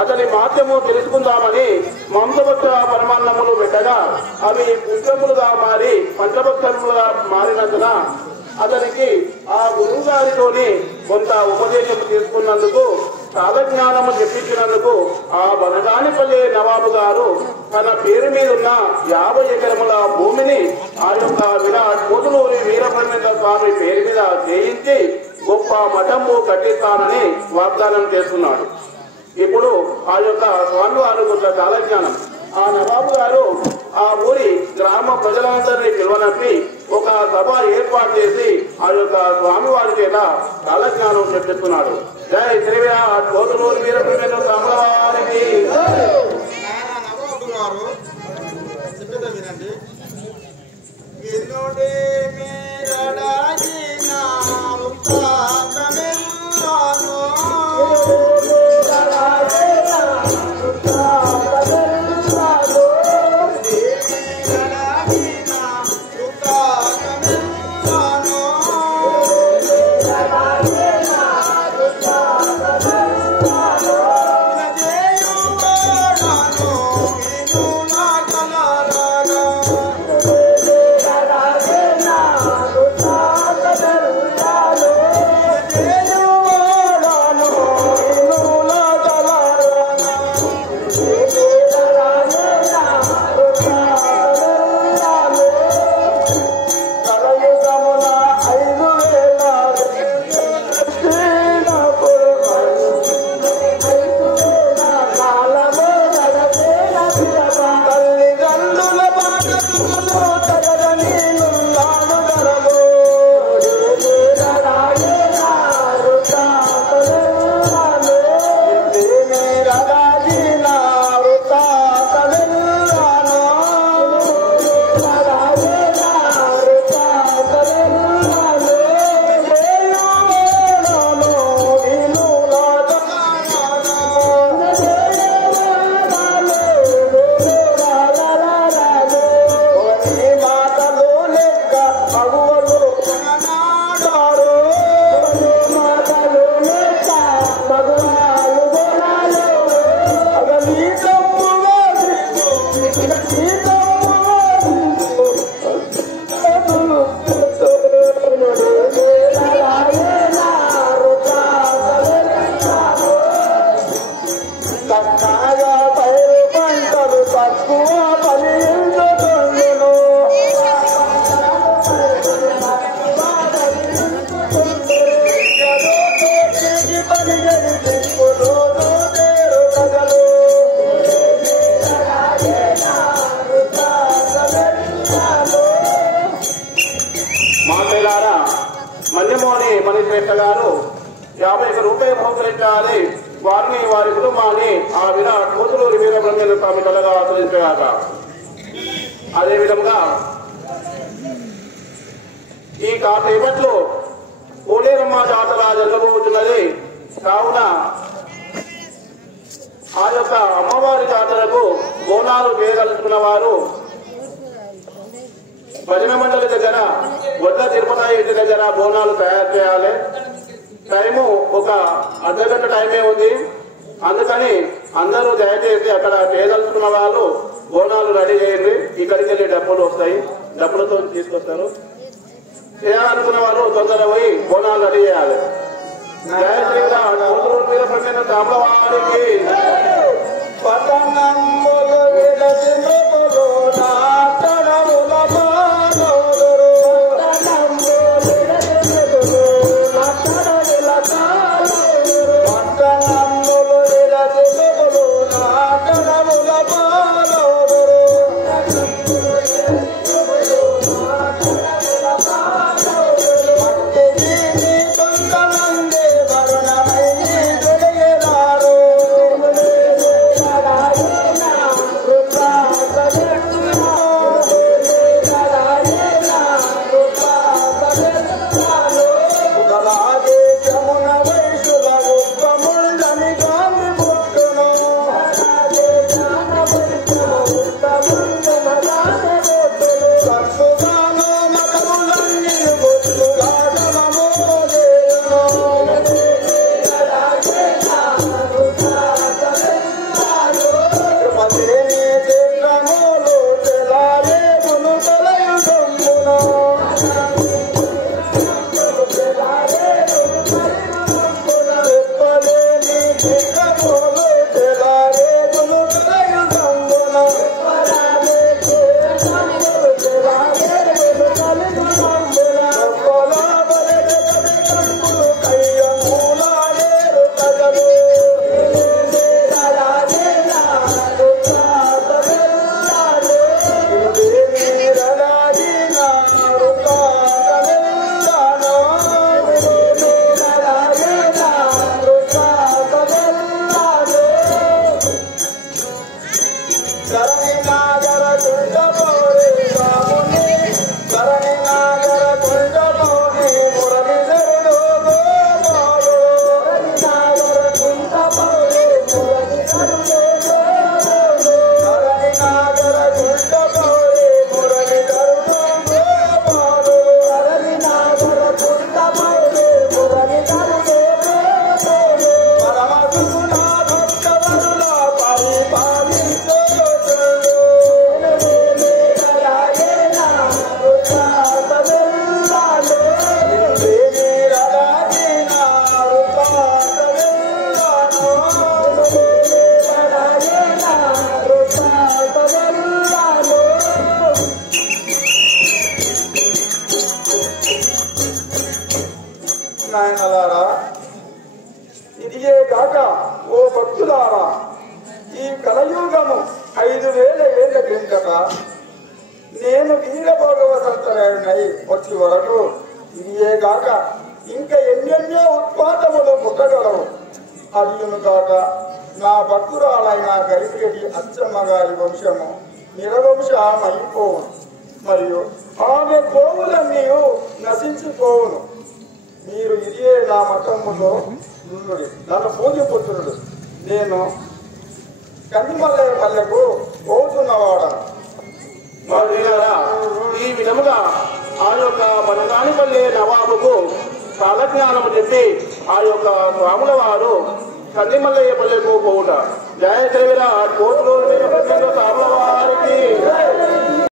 అతని మాధ్యము తెలుసుకుందామని మాంసభక్ష పరమాన్నములు పెట్టగా అవి పుష్పములుగా మారి పంచభక్షములుగా మారినందున అతనికి ఆ గురువు గారితోని కొంత ఉపదేశం తీసుకున్నందుకు కాలజ్ఞానము చెప్పించినందుకు ఆ బనగానిపల్లి నవాబు గారు తన పేరు మీద ఉన్న 50 ఎకరముల భూమిని ఆ యొక్క విరాట్ కోతులూరి వీరబ్రహ్మేంద్ర స్వామి పేరు మీద చేయించి గొప్ప మఠము కట్టిస్తానని వాగ్దానం చేస్తున్నాడు. ఇప్పుడు ఆ యొక్క స్వామివారు కొంత కాలజ్ఞానం ఆ నవాబు గారు ఆ ఊరి గ్రామ ప్రజలందరినీ పిలువనప్పి ఒక సభ ఏర్పాటు చేసి ఆ యొక్క స్వామివారి చేత కాలజ్ఞానం చెప్పిస్తున్నాడు. జై శ్రీ విరాట్ కోతులూరి వీరబ్రహ్మేంద్ర స్వామివారికి. మన్యమోని మణిశ్రేష్ఠ గారు 50 రూపాయలు బహుకరించాలి. వారిని వారి కుటుంబాన్ని ఆ విరాట్ కోతులూరి వీరబ్రహ్మేంద్ర స్వామి కలగా ఆచరించాక అదేవిధంగా ఈ కాసేపట్లో కోడేరమ్మ జాతర జరగబోతున్నది. కావున ఆ యొక్క అమ్మవారి జాతరకు బోనాలు చేయదలుచుకున్న వారు భజన మండలి దగ్గర వడ్ల తిరుపతి ఇంటి దగ్గర బోనాలు తయారు చేయాలి. టైము ఒక అర్ధగంట టైమే ఉంది. అందుకని అందరూ దయచేసి అక్కడ చేయదలుచుకున్న వాళ్ళు బోనాలు రెడీ చేయండి. ఇక్కడికి వెళ్ళి డబ్బులు వస్తాయి, డబ్బులతో తీసుకొస్తారు. చేయాలనుకున్న వాళ్ళు తొందర పోయి బోనాలు రెడీ చేయాలి. జయ శ్రీరామ్ కోతులూరి వీరబ్రహ్మేంద్ర స్వామివారికి. నాయనలారా, ఇదియే కాక ఓ భక్తులారా, ఈ కలయుగము 5000 ఏళ్ల క్రిందట నేను వీరభోగవసంతరాయుడై వచ్చి వరకు ఇదియే కాక ఇంకా ఎన్నెన్నో ఉత్పాదములు పుట్టగలవు. అదియును కాక నా భక్తురాలైన గరిపేటి అచ్చమ్మ గారి వంశము నిరవంశమైపోవును, మరియు ఆమె గోవులన్నీ నశించిపోవును. మీరు ఇదే నా మఠములో నుండి నన్ను పూజపుత్రుడు. నేను కందిమల్లయ్య పల్లెకు పోతున్నవాడను. ఈ విధముగా ఆ యొక్క బనగానిపల్లి నవాబుకు కాలజ్ఞానము చెప్పి ఆ యొక్క స్వాముల వారు కందిమల్లయ్య పల్లెకు పోవుట. జయ శ్రీరా కోతులు స్వాముల వారికి